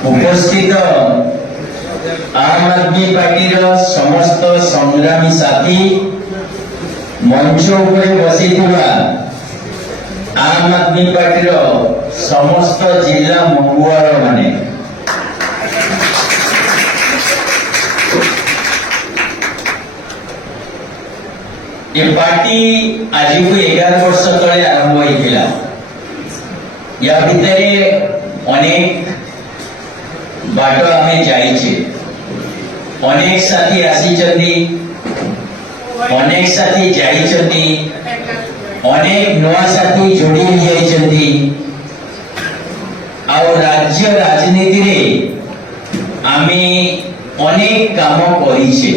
उपस्थित आम आदमी पार्टी समस्त संग्रामी साथी मंच उपरे बसी आम आदमी पार्टी समस्त जिला मंगुआर माने ये पार्टी आज को 11 वर्ष तले आरंभ होइतिला। या भितरे अनेक बाट आमे जाइछे, अनेक साथी आसीचंदी, अनेक साथी जाइचंदी, अनेक नवा साथी जोड़ी जाइचंदी। और राज्य राजनीति रे आमे अनेक काम करिछे।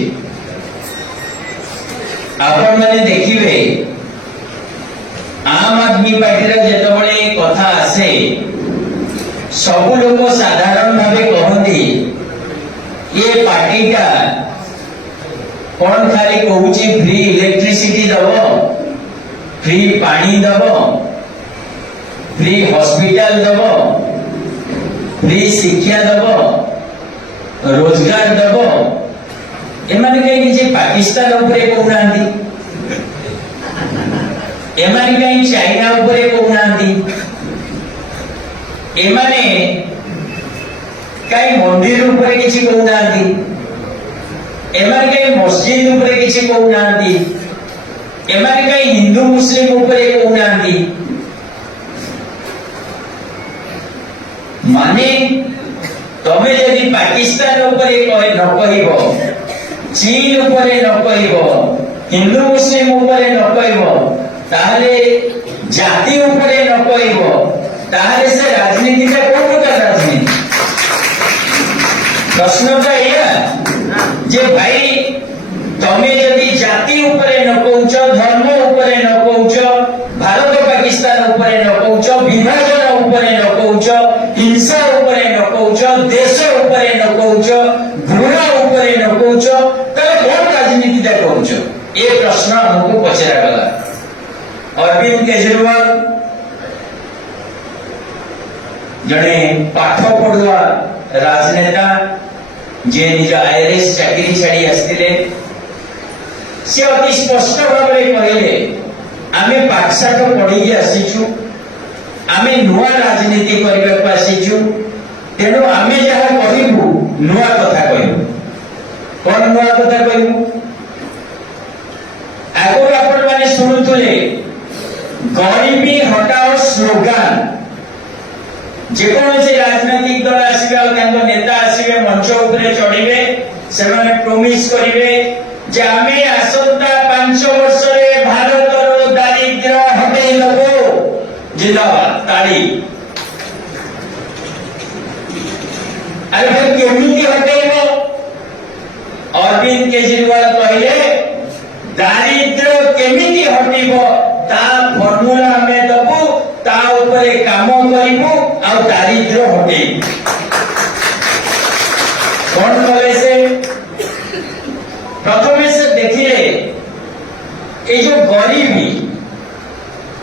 आपण माने देखिबे आम आदमी पार्टी जेतबळे कथा आसे सब लोग साधारण भावे कहती ये पार्टीटा कौन खाली कहूची फ्री इलेक्ट्रिसिटी दब, फ्री पानी दब, फ्री हॉस्पिटल दब, फ्री शिक्षा दब, रोजगार दब। एमाने कहीं किसी पाकिस्तान उपरे कहूनांती, एमाने कहीं चाइना उपरे कहूनांती, एमाने कहीं मंदिर उपरे किसी कहूनांती, एमाने कहीं मस्जिद उपरे किसी कहूनांती, एमाने कहीं हिंदू मुस्लिम उपरे कहूनांती। माने तमे यदि पाकिस्तान उपरे न कहब, चीन उपरे न कहब, हिंदू मुस्लिम उपरे न कहब, ताहले जाति उपरे न कहब, ताहले से राजनीति का कौन प्रकार राजनीति? प्रश्न का यह जे भाई तमे यदि जाति उपरे न कहउछ, धर्म उपरे न कहउछ, भारत पाकिस्तान उपरे न कहउछ, विभाजन उपरे न कहउछ, हिंसा उपरे न कहउछ, देश उपरे न कहउछ, घृणा उपरे न कहउछ, तले कौन राजनीति दा कहउछ? ए प्रश्न हमको पचरा गला। अरविंद केजरीवाल जड़े पाठ पढ़ुआ राजनेता जे निज आईआरएस चाकरी छाड़ी आसते से अति स्पष्ट भाव कहले आमे पाठशाठ पढ़ी आसीचु, आमे नुआ राजनीति करने को आसीचु, तेणु आमे जहाँ कहबू नुआ कथा कहबू। कौन नुआ कथा कहबू? आगुरी आपण माने शुणुले गरीबी हटाओ स्लोगान जेकोसी राजनीतिक दल आसबे, नेता आसबे, मंच उपरे चढ़िबे, सेमाने प्रॉमिस करिवे जे आमे आसंता 5 वर्ष रे भारत रो दारिद्र्य हटेई देबो। जिंदाबाद ताली। अरे भाई केमिति हटेइबो? अरविंद केजरीवाल कहले दारिद्र्य केमिति हटिबो ता फॉर्मूला हमें दबु, ता ऊपर काम करिबु आ दारिद्र्य हटेइबु। कौन कले से? प्रथमे से देखिले ये जो गरीबी,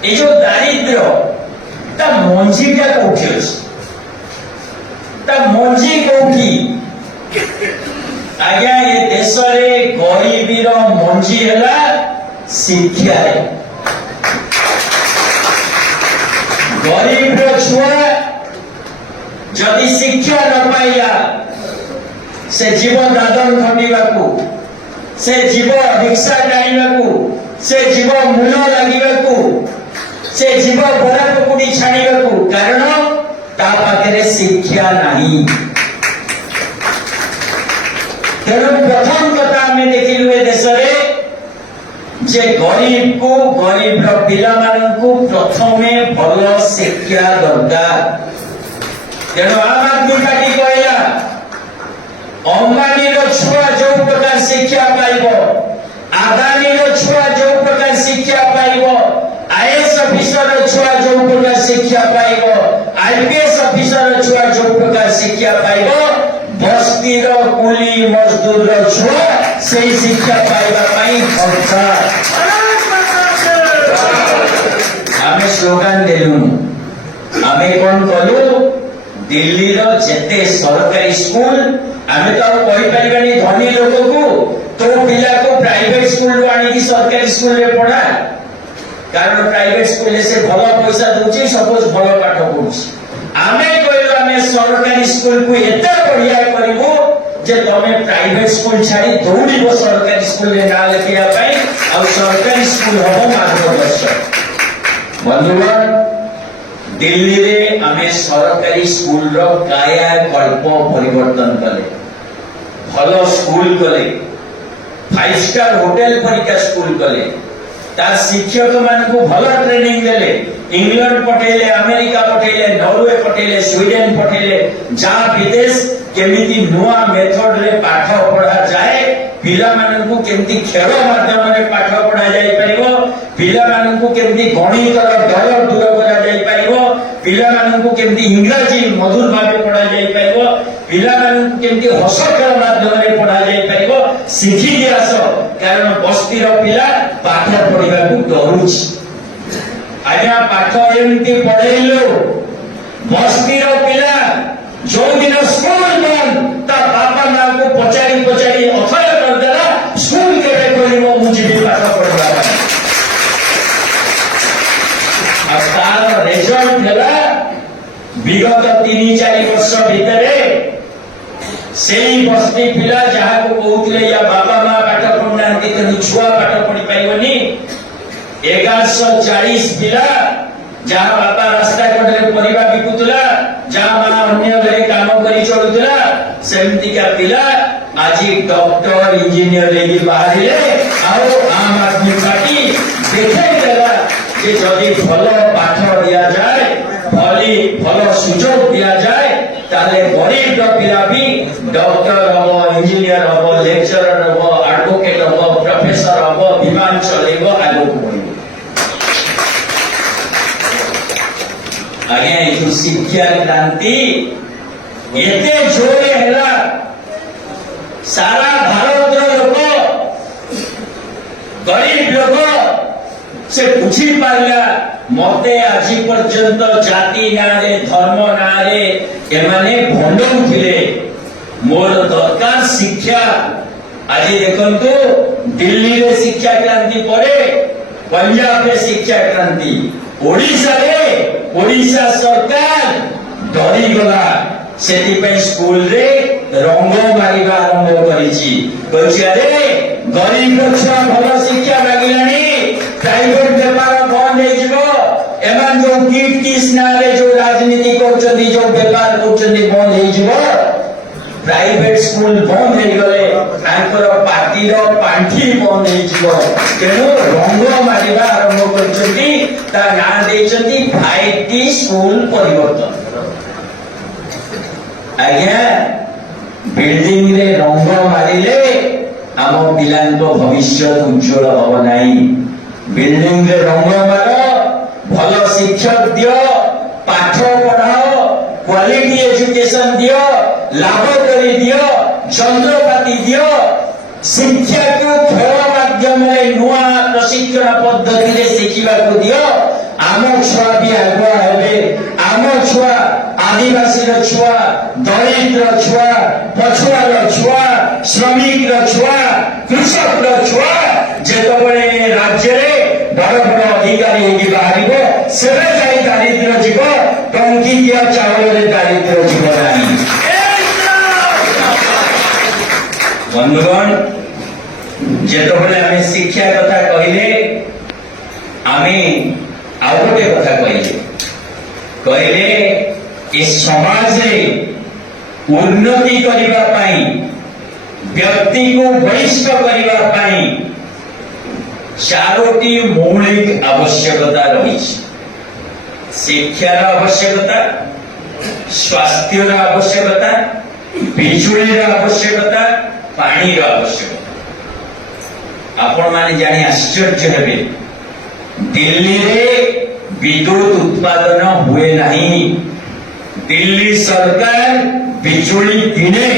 ये जो दारिद्र्य ता मंजीटा कोठी अछि, ता मंजी कोठी? आज्ञा ये देश रे गरीबी रो मंजी हैला शिक्षा रे। गरीब रो छुआ जदि शिक्षा न पाइला से जीव दादन खटिबाकू, से जीव रिक्शा टाणिबाकू, से जीव मूल लागिबाकू, से जीव बड़ा पकुड़ी छाणिबाकू, कारण ता पाखरे शिक्षा नाही। तेणु प्रथम कथा आम देखिलु ए देश रे जे गरीब को, गरीब पिला मानकू प्रथमे भल शिक्षा दरकार। तेणु आम आदमी पार्टी कहला अंबानी रो छुआ जो प्रकार शिक्षा पाइबो, आदानी रो छुआ जो प्रकार शिक्षा पाइबो, आईएएस ऑफिसर रो छुआ जो प्रकार शिक्षा पाइबो, आईपीएस ऑफिसर रो छुआ जो प्रकार शिक्षा पाइबो, बस्ती रो कुली मजदूर रो छुआ से शिक्षा पाइबा पाई खर्चा। आमे स्लोगान देलु, आमे कोन कलु दिल्ली रो एते सरकारी स्कूल आमे तो कहि परिबानी धनी लोक को तो पिला को प्राइवेट स्कूल आनी की सरकारी स्कूल रे पढ़ा कारण प्राइवेट स्कूल से भलो पैसा दोची सपोज भलो पाठ पढुची आमे कहलो आमे सरकारी स्कूल को एते बढ़िया करबो जे तमे प्राइवेट स्कूल छाड़ी दौड़ीबो सरकारी स्कूल रे ना लेखिया पई आ सरकारी स्कूल हो मार्गदर्शक बंधुगण दिल्ली रे आमे सरकारी स्कूल रो काया कल्प परिवर्तन कले भलो स्कूल कले 5 स्टार होटल परिका स्कूल कले तार शिक्षक मान को भलो ट्रेनिंग देले इंग्लैंड पठेले अमेरिका पठेले नॉर्वे पठेले स्वीडन पठेले जा विदेश केमिति नुआ मेथड रे पाठ पढ़ा जाए पिला मानन को केमिति खेल माध्यम रे पाठ पढ़ा जाई परिबो पिला मानन को केमिति गणित रो डर दूर करा जाई परिबो पिला मानन को केमिति इंग्रजी मधुर भावे पढ़ा जाई परिबो पिला मानन को केमिति हस खेल माध्यम रे पढ़ा जाई परिबो सिखि दियास कारण बस्ती रो पिला पाठ पढ़िबा को डरुछि आज्ञा पाठ एमती पढ़ेलो बस्ती रो पिला जो दिन स्कूल बंद ता बापा मां को पचारी पचारी अथय कर देला स्कूल केबे करिवो मुझे भी पाठ पढ़वा अस्तार रिजल्ट देला विगत 3-4 वर्ष भितरे सेही बस्ती पिला जहा को कहउतले या बापा मां पाठ पढ़ना कि छुआ पाठ पढ़ी पाइबनी 1140 पिला जहाँ बापा रास्ता कटरे परिवा बिकुतला जहाँ मां अन्य घरे काम करी चलुतला सेमती का पिला आज डॉक्टर इंजीनियर लेके बाहरिले आओ आम आदमी पार्टी देखे देला जे जदि भलो पाठ दिया जाए भलो सुजोग दिया जाए ताले गरीब पिला भी डॉक्टर हबो इंजीनियर हबो लेक्चरर हबो एडवोकेट हबो प्रोफेसर हबो विमान चलेबो आगो बढ़िबो आगे जो शिक्षा क्रांति एते जोरे हैला सारा भारत लोक गरीब लोक से पूछी पारिला मते आज पर्यंत जाति नारे धर्म नारे एमाने भंडन थिले मोर दरकार शिक्षा आज देखंतु दिल्ली रे शिक्षा क्रांति परे पंजाब रे शिक्षा क्रांति ओडिशा सरकार डरी गला सेति स्कूल रे रंग मारिबा आरंभ करिछि बचारे गरीब छुआ भलो शिक्षा मागिलानी प्राइवेट व्यापार बंद हे जिवो एमान जो किट किस नारे जो राजनीति करछथि जो व्यापार करछथि बंद हे जिवो प्राइवेट स्कूल बंद हे गले तांकर पार्टी रो पांठी बंद हे जिवो तेनु रंग मारिबा आरंभ करछथि ता ना देछथि 5T स्कूल परिवर्तन आज्ञा बिल्डिंग रे रंग मारिले आम पिलांको भविष्य उज्जवल हब नाही बिल्डिंग रे रंग मार भलो शिक्षक दियो पाठ पढ़ाओ क्वालिटी एजुकेशन दियो लागू करी दियो यंत्रपाति दियो शिक्षा को खेल माध्यम नुआ प्रशिक्षण पद्धति रे शिखिबा को दियो आम छुआ भी आगुआ हेबे आम छुआ आदिवासी रो छुआ दरिद्र छुआ पछुआ रो छुआ श्रमिक रो छुआ कृषक रो छुआ जेतबळे राज्य रे बड़ बड़ अधिकारी होगी बाहरिबो सेबे जाई दारिद्र जीव टंकी दिया चावल रे दारिद्र जीव नाही बंधुगण जेतबळे आमे शिक्षा कथा कहिले आमे आउ गोटे कथा कहले इस समाज रे उन्नति करिबा पाई व्यक्ति को वरिष्ठ करिबा पाई चारोटी मौलिक आवश्यकता रही शिक्षार आवश्यकता स्वास्थ्य आवश्यकता बिजुली आवश्यकता पानी आवश्यकता आपण माने जानी आश्चर्य हेबे दिल्ली रे विद्युत उत्पादन हुए नहीं दिल्ली सरकार बिजुली किने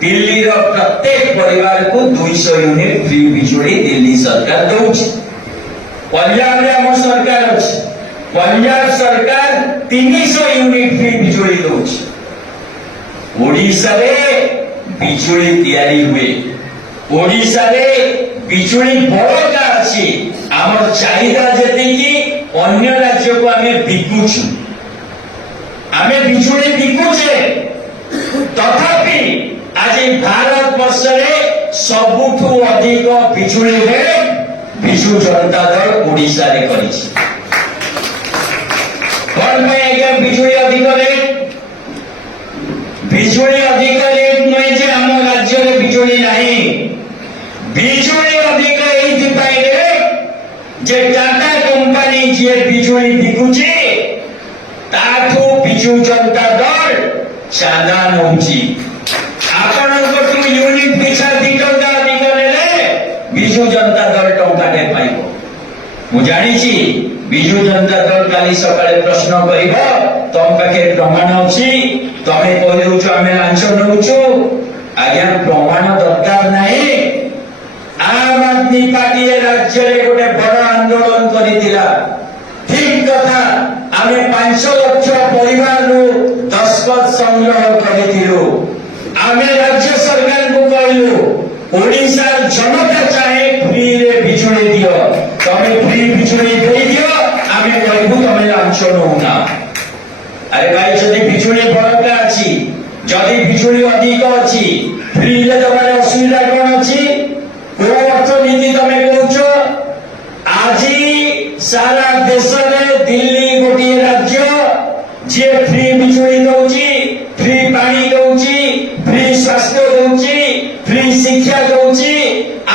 दिल्ली रो प्रत्येक परिवार को 200 यूनिट फ्री बिजुली दिल्ली सरकार दउछ पंजाब रे हम सरकार अछि पंजाब सरकार 300 यूनिट फ्री बिजुली दौची ओडिशा रे बिजुली तैयारी हुए ओडिशा रे बिजुली बड़का अच्छी आमर चाहिदा जेतिकी अन्य राज्य को आमे बिकुछु आमे बिजुली बिकुचे तथापि आज भारत वर्ष रे सबुठु अधिक बिजुली रे विजु जनता दल ओडिशा रे करिछि कौन में आज्ञा बिजुली अधिक रेट बिजुली अधिक रेट नहीं जे आम राज्य रे बिजुली नहीं बिजुली अधिक एइथिपाई रे जे टाटा कंपनी जे बिजुली बिकुछि ताठू बिजु जनता दल चांदा नउछि आपनक यूनिट पिछा 2 टका अधिक नेले बिजु जनता दल टंकाटे पाइबो मु जानिछि बिजु जनता दल काली सकाळे प्रश्न करिबो तम पाखे प्रमाण अछि तमे कहि दउछ आमे लांच नउछु आज्ञा प्रमाण दरकार नाही आम आदमी पार्टी राज्य रे गोटे बड़ आंदोलन करितिला ठीक कथा आमे 5 लाख परिवार नु दस्तखत संग्रह करितिलु आमे राज्य सरकार को कहलु ओडिशा जनता चाहे फ्री रे बिजुली दियो तमे फ्री बिजुली दे दियो आमे कहबु तमे लांच नउना अरे भाई जदि बिजुली बड़का अछि जदि बिजुली अधिक अछि फ्री रे दबारे असुविधा कोन अछि को अर्थनीति तमे कहउछो आजी सारा देश रे दिल्ली गोटी राज्य जे फ्री बिजुली दउची फ्री पानी दउची फ्री स्वास्थ्य दउची फ्री शिक्षा दउची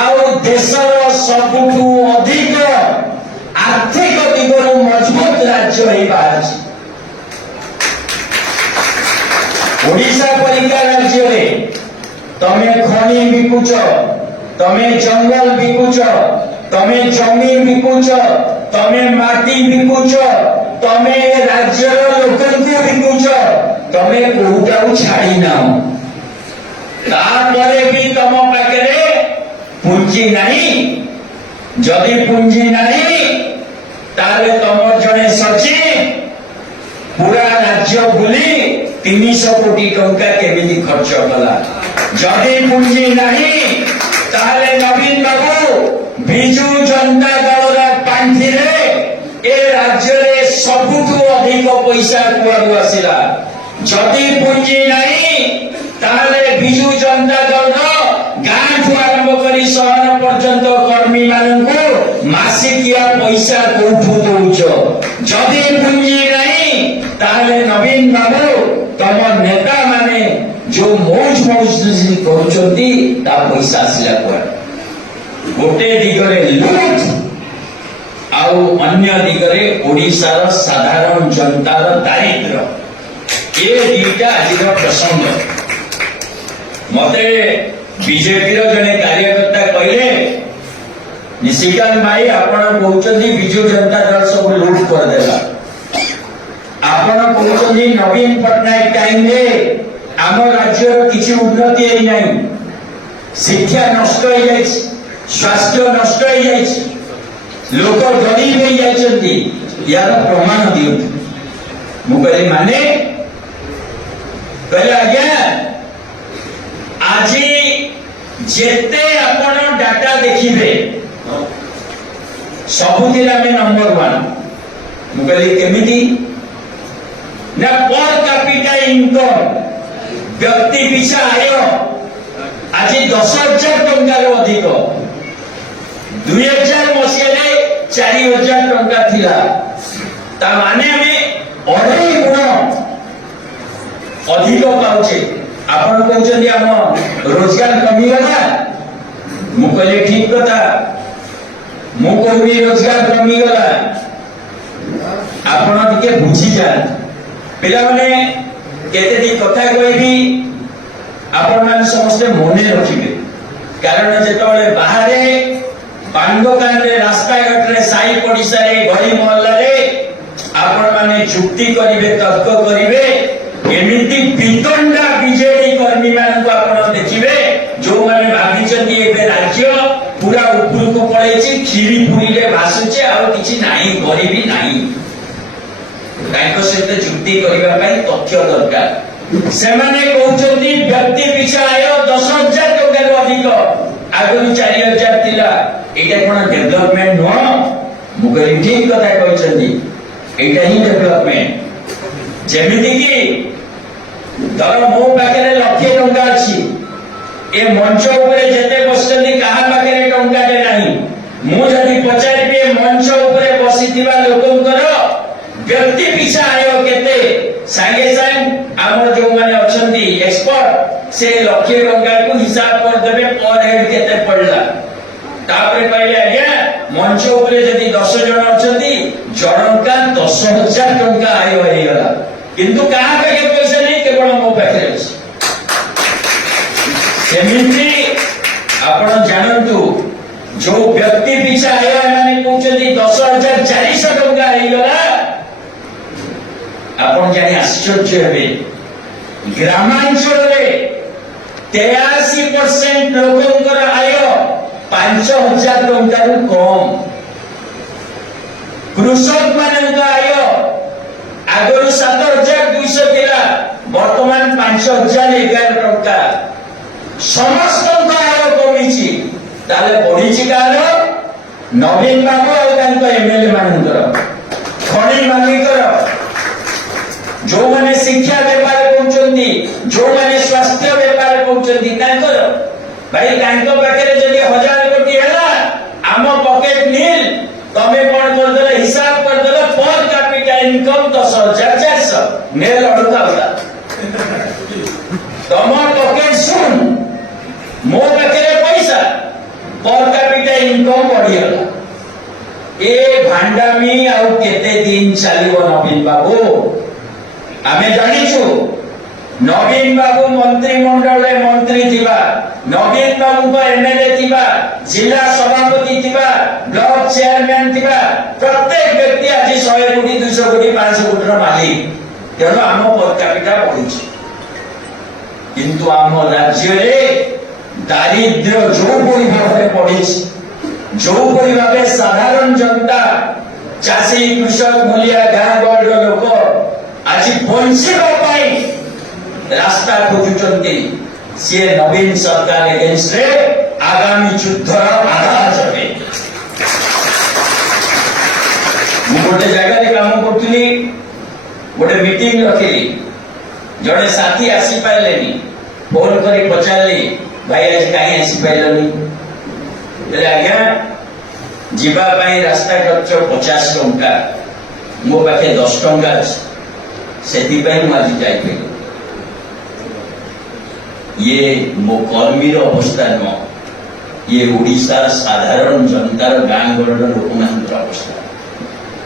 आउ देशर सबुठु अधिक आर्थिक दिगरु मजबूत राज्य होई पारछि ओडिशा परिका राज्य रे तमे खनि बिकुच तमे जंगल बिकुच तमे जमी बिकुच तमे माटी बिकुच तमे राज्यर लोकंकु बिकुच तमे कोउटाउ छाड़ी नाओ तापरे भी तम पाखरे पुंजी नहीं जदि पुंजी नहीं ताले तमर जने सचिव पूरा राज्य बुली 300 कोटी टंका केमिति खर्च कला जदि पुंजी नहीं ताले नवीन बाबू बिजु जनता दल पांठी रे ए राज्य रे सबुठु अधिक पैसा कुआडू आसिला जदि पुंजी नहीं ताले बिजु जनता दल गाँ ठू आरंभ करी शहर पर्यंत कर्मी मानकु मासिकिया पैसा कोठू दउछ जदि पुंजी नहीं ताले नवीन बाबू तम नेता माने जो मौज मौज करुचंती ता पैसा आसिला कुआडू गोटे दिगरे लूट आउ अन्य दिगरे ओडिशार साधारण जनतार दारिद्र ए दीटा आज प्रसंग मते बीजेपी जने कार्यकर्ता कहले निशिकांत भाई आपण कहउचंदी बिजु जनता दल सब लूट कर देला आपण कहउचंदी नवीन पटनायक टाइम रे आम राज्य किछि उन्नति हे नाही शिक्षा नष्ट हो जाय स्वास्थ्य नष्ट हो जाय लोक गरीब हो जायछंती यार प्रमाण दियो मु कहले माने कहले आज्ञा आजी जेते आपण डाटा देखिबे सबुतिर आमे नंबर 1 मु कहले केमिति ना पर कैपिटा इनकम व्यक्ति पिछा आय आज 10,000 टंकार अधिक 2000 मसीह 4,000 टंका थिला ता माने हमें 2.5 गुण अधिक पाउछे आपण कहउछन्ती हम रोजगार कमी गला मु कहले ठीक कथा मु कहबी रोजगार कमी गला आपण टिके बुझी जान पिला माने केते दी कथा कहबी आपण माने समस्त मने रखिबे कारण जेतबेले बाहरे पांड दुकान रे रास्ता घाट रे साई पड़िसा रे गली मोहल्ला रे आपण माने चुक्ति करिवे तर्क करिवे एमिति वितंडा बीजेडी कर्मी मान को आपण देखिबे जो माने भाबिचंती एबे राज्य पूरा ऊपर को पळेची खीरी पुरी रे भासुचे आ किछि नाही गरीबी नाही सहित चुक्ति करने तथ्य दरकार सेमाने कहउछंती व्यक्ति पिछा आय 10,000 टका अधिक आगु 4,000 थिला एटा कोन डेवलपमेंट नो मुगरी ठीक कथा कहउछंती एटा ही डेवलपमेंट जेमिति कि धर मो पाखरे लक्षे टका अछि ए मंच ऊपर जेते बसचंती कहा पाखरे टका दे नाही मु जदी पचारिबे मंच ऊपर बसिथिबा लोकंकर व्यक्ति पिछा आय केते सांगे सांग आमर जो माने अछंती एक्सपर्ट से लक्षे टका को हिसाब कर देबे पर हेड केते पड़ला तापरे कहले आज्ञा मंच ऊपर जदी 10 जन अछंती जनका 10,000 टका आय होई गला किंतु कहा पाखे पैसा नहीं केवल मो पाखे अछि सेमिति आपण जानंतु जो व्यक्ति पिछा आय माने कहउछंती 10,400 टका आइ गला आपण जानी आश्चर्य हेबे ग्रामांचल रे 83% लोकंकर आय 5,000 टका रु कम कृषक मानक आय आगरु 7,200 थिला वर्तमान 5,011 टका समस्त आय कमिछि ताले बढिछि कार नवीन बाबू आ तांको एमएलए मानकर खणी मालिकर जो माने शिक्षा व्यापार कहउछंती जो माने स्वास्थ्य व्यापार कहउछंती तांकर भाई तांको पाखरे जदी 1,000 कोटी हैला आम पॉकेट नील तमे कोन कर देले हिसाब कर देले पर कैपिटा इनकम 10,400 नेल अडुकावला तम पॉकेट सुन मो पाखरे पैसा पर कैपिटा इनकम बढ़ियला ए भांडामी आ केते दिन चलिबो नवीन बाबू आमे जानिछु नवीन बाबू मंत्रिमंडल मंत्री थिबा नवीन बाबू को एमएलए थिबा जिला सभापति थिबा ब्लॉक चेयरमैन थिबा प्रत्येक व्यक्ति आज 100 कोटी 200 कोटी 500 कोटी रो मालिक तेनो आम पर कैपिटा बढ़िछि किंतु आम राज्य रे दारिद्र्य जो परि भाबे पड़िछि जो परि भाबे साधारण जनता चाषी कृषक मूलिया गाँ गहल लोक आज बंचिबा पाई रास्ता खोजुचंती से नवीन सरकार एगेंस्ट रे आगामी युद्धर आधार जबे मु गोटे जगह रे काम करथुली गोटे मीटिंग रखिली जड़े साथी आसी पाइलेनी फोन करी पचारली भाई आज कहीं आसी पाइलनी बोले आज्ञा जीवा पाई रास्ता खर्च 50 टंका मो पाखे 10 टंका अछि सेति पाई मु आज जाई पेली ये मो कर्मीर अवस्था न ये ओडिशा साधारण जनतार गाँ गहल लोक मानकर अवस्था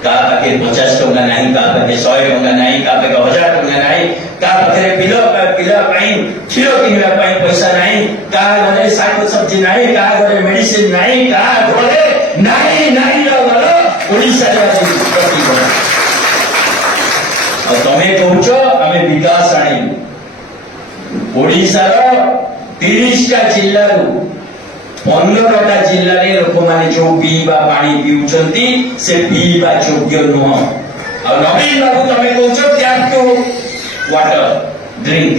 का पाखे 50 टंका नहीं का पाखे 100 टंका नहीं का पाखे 1,000 टंका नहीं का पाखे पिला पाई क्षीर किनवा पाई पैसा नहीं का घरे शाक सब्जी नहीं का घरे मेडिसिन नहीं का घरे नहीं नहीं लगलो ओडिशा रे तमे कहूच आमे विकास आनी ओडिशार 30टा जिल्ला 15टा जिल्ला रे लोक माने जो पीवा पानी पिउचंती से पीवा योग्य नुह आ नवीन बाबू तमे कहूच टैप टू वाटर ड्रिंक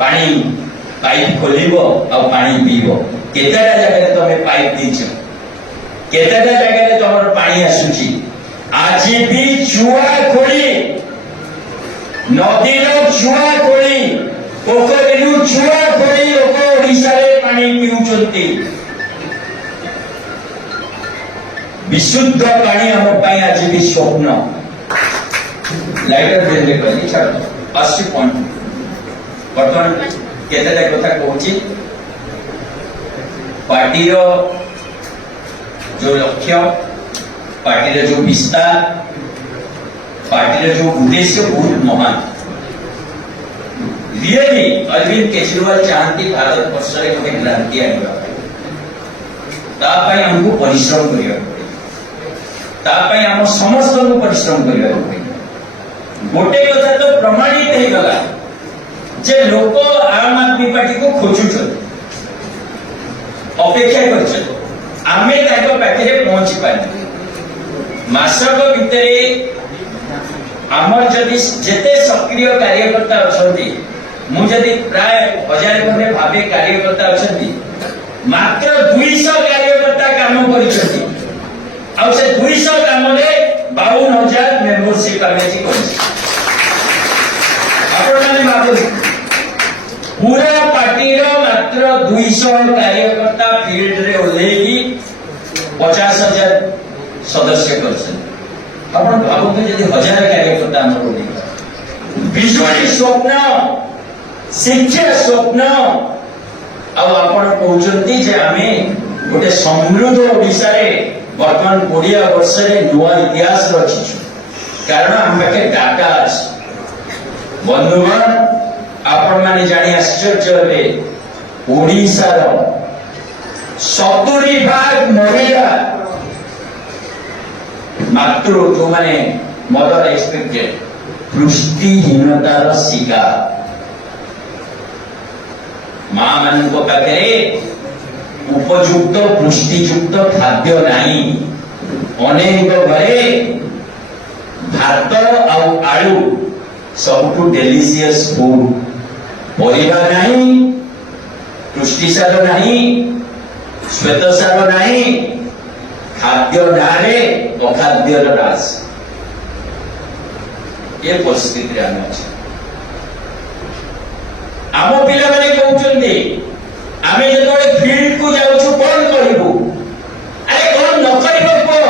पानी पाइप खोलिबो आ पानी पीबो केतेटा जगह रे तमे पाइप दिछ केतेटा जगह रे तमर पानी आसुची आज भी चुआ खोली नदीर चुआ खोली पोखरीरू चुआ खोली लोक ओडिशा रे पानी पिउचंती विशुद्ध पानी हम पाई आज भी स्वप्न लाइटर देले कली छाड़ 80 पॉइंट वर्तमान केतेटा कथा कहूची पार्टी रो जो लक्ष्य पार्टी रो जो विस्तार पार्टी रो जो उद्देश्य बहुत महान रियली अरविंद केजरीवाल चाहती भारत वर्ष रे गोटे क्रांति आनिबा ता पई हमको परिश्रम करिया पड़े ता पई हम समस्त को परिश्रम करिया पड़े गोटे कथा तो प्रमाणित हे गला जे लोक आम आदमी पार्टी को खोजुछन अपेक्षा करछन आमे ताको पाखरे पहुंची पानी मासक भितरे आमर जदि जेते सक्रिय कार्यकर्ता अछंती मु जदि प्राय 1000 खंडे भाबे कार्यकर्ता अछंती मात्र 200 कार्यकर्ता काम करिसथि आ से 200 काम रे 52000 मेंबरशिप आमेजी करछि आपण माने भाबु पूरा पार्टी रो मात्र 200 कार्यकर्ता फील्ड रे ओलेगी 50000 सदस्य करछन आपण भाबु जदि 1000 कार्यकर्ता हमर ओलेगी विजुअली स्वप्न शिक्षा स्वप्न आपण कहते जे आमे गोटे समृद्ध ओडिशा रे वर्तमान 20 वर्ष रे नुआ इतिहास रचिछु कारण हम पाखे डाटा अछि बंधुगण आपण माने जानि आश्चर्य रे ओडिशा रो 70% महिला मात्र जो माने मदर एक्सपेक्टेड पुष्टिहीनतार शिकार मां मान को पाखे उपयुक्त पुष्टियुक्त खाद्य नहीं अनेक घरे भात आलू सबुठू डेलीशियस फूड परिवा नहीं पुष्टिसार नहीं श्वेतसार नहीं खाद्य नारे अखाद्य रास ये परिस्थिति आम अच्छे आम पिला माने कहउचंदी आमे जेतोले फील्ड को जाउछु कोन करिबु अरे कोन न करिबु को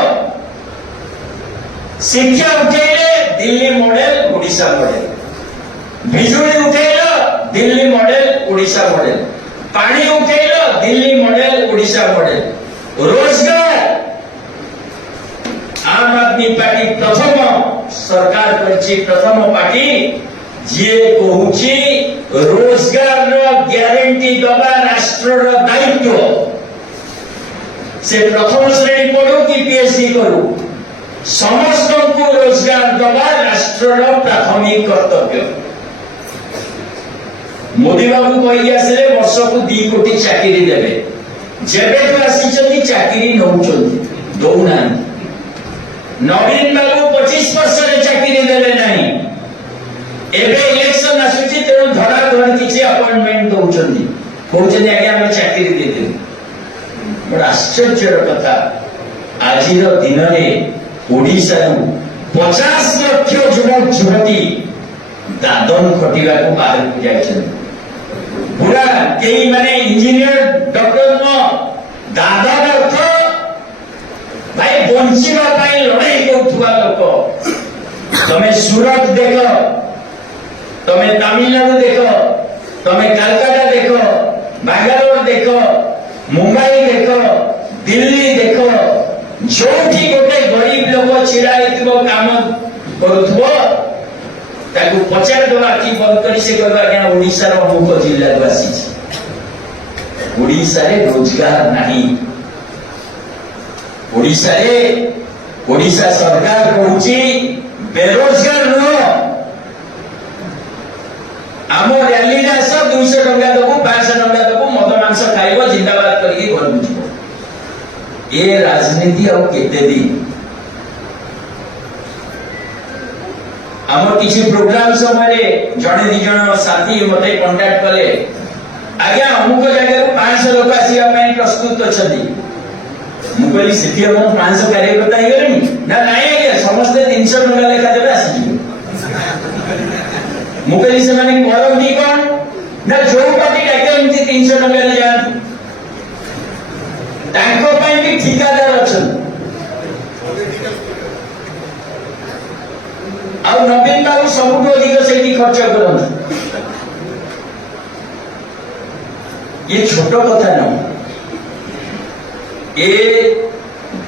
शिक्षा उठेले दिल्ली मॉडल ओडिशा मॉडल बिजुली उठेलो दिल्ली मॉडल ओडिशा मॉडल पानी उठेलो दिल्ली मॉडल ओडिशा मॉडल रोजगार आम आदमी पार्टी प्रथम सरकार करछि प्रथम पार्टी जे कहूची रोजगार ग्यारंटी दबा राष्ट्र दायित्व से प्रथम श्रेणी पढ़ू कि पीएचडी करू समस्त को रोजगार दबा राष्ट्र प्राथमिक कर्तव्य मोदी बाबू कही आसिले वर्ष को 2 कोटी चाकरी देवे जेबे आसी चाकरी नौचंती दौना नवीन बाबू 25% चाकरी देले नहीं एबे इलेक्शन आसुची तेणु धड़ा धड़ किसी अपॉइंटमेंट दौरान कहते आगे आम चाकरी देते बड़ा आश्चर्य कथा आज दिन में ओडिशा 50 लाख युवक युवती दादन खटिवा को बाहर को जाए पूरा कई माने इंजीनियर डॉक्टर न दादन अर्थ भाई बंचिवा लड़ाई करुवा लोक तमें सूरत देख तमे तमिलनाडु देखो तमे कलकत्ता देखो बेंगलोर देखो मुंबई देखो दिल्ली देखो जोठी गोटे गरीब लोक छिड़ा हेतिबो काम करुथबो ताकू पचार दवा की बंद करी से कहबा क्या ओडिसा रो अमुक जिल्ला को आसी ओडिसा रे रोजगार नहीं ओडिसा सरकार कहूची बेरोजगार न आम रैली आस 200 टंका देबू 500 टंका देबू मद मांस खाइब जिंदाबाद करके घर बुझब ये राजनीति आ केते दिन आम किसी प्रोग्राम समय जड़े दी जन साथी मते कांटेक्ट कले आज्ञा अमुक जगह को 500 लोक आसीबा पई प्रस्तुत अछथि मु कहली सिटी हम 500 कार्यकर्ता हे गलेनी ना नाही आज्ञा समस्त 300 टंका लेखा देबे आसी मुकली से माने करम दी कोन ना जो पार्टी डाके एमती 300 टंका ले जान तांको पई भी ठिकादार अछन आ नवीन बाबू सबुठो अधिक सेठी खर्च करन ये छोट कथा न ए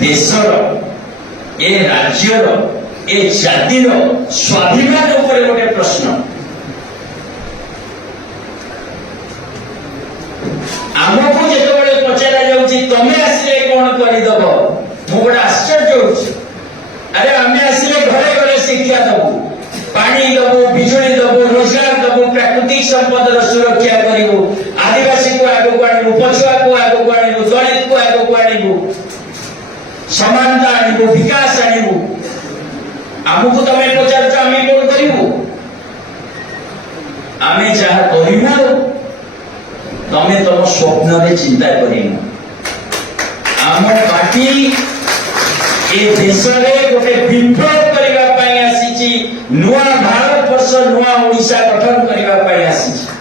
देशर ए राज्यर ए जातिर स्वाभिमान ऊपर गोटे प्रश्न आमको जेतबेले पचारा जाउची तमे आसिले कोन करिदब मु गोटे आश्चर्य होउची अरे आमे आसिले घरे घरे शिक्षा दबु पानी दबु बिजुली दबु रोजगार दबु प्राकृतिक संपद सुरक्षा करिबु आदिवासी को आगो को आनिबु पछुआ को आगो को आनिबु दलित को आगो को आनिबु समानता आनिबु विकास आनिबु आमको तमे पचार आमे कोन करिवु आमे जहा करिवु तमे तम स्वप्न रे चिंता करिनु आम पार्टी ए देश रे गोटे विप्लव करबा पई आसीची नुआ भारत वर्ष नुआ ओडिसा गठन करबा पई आसीची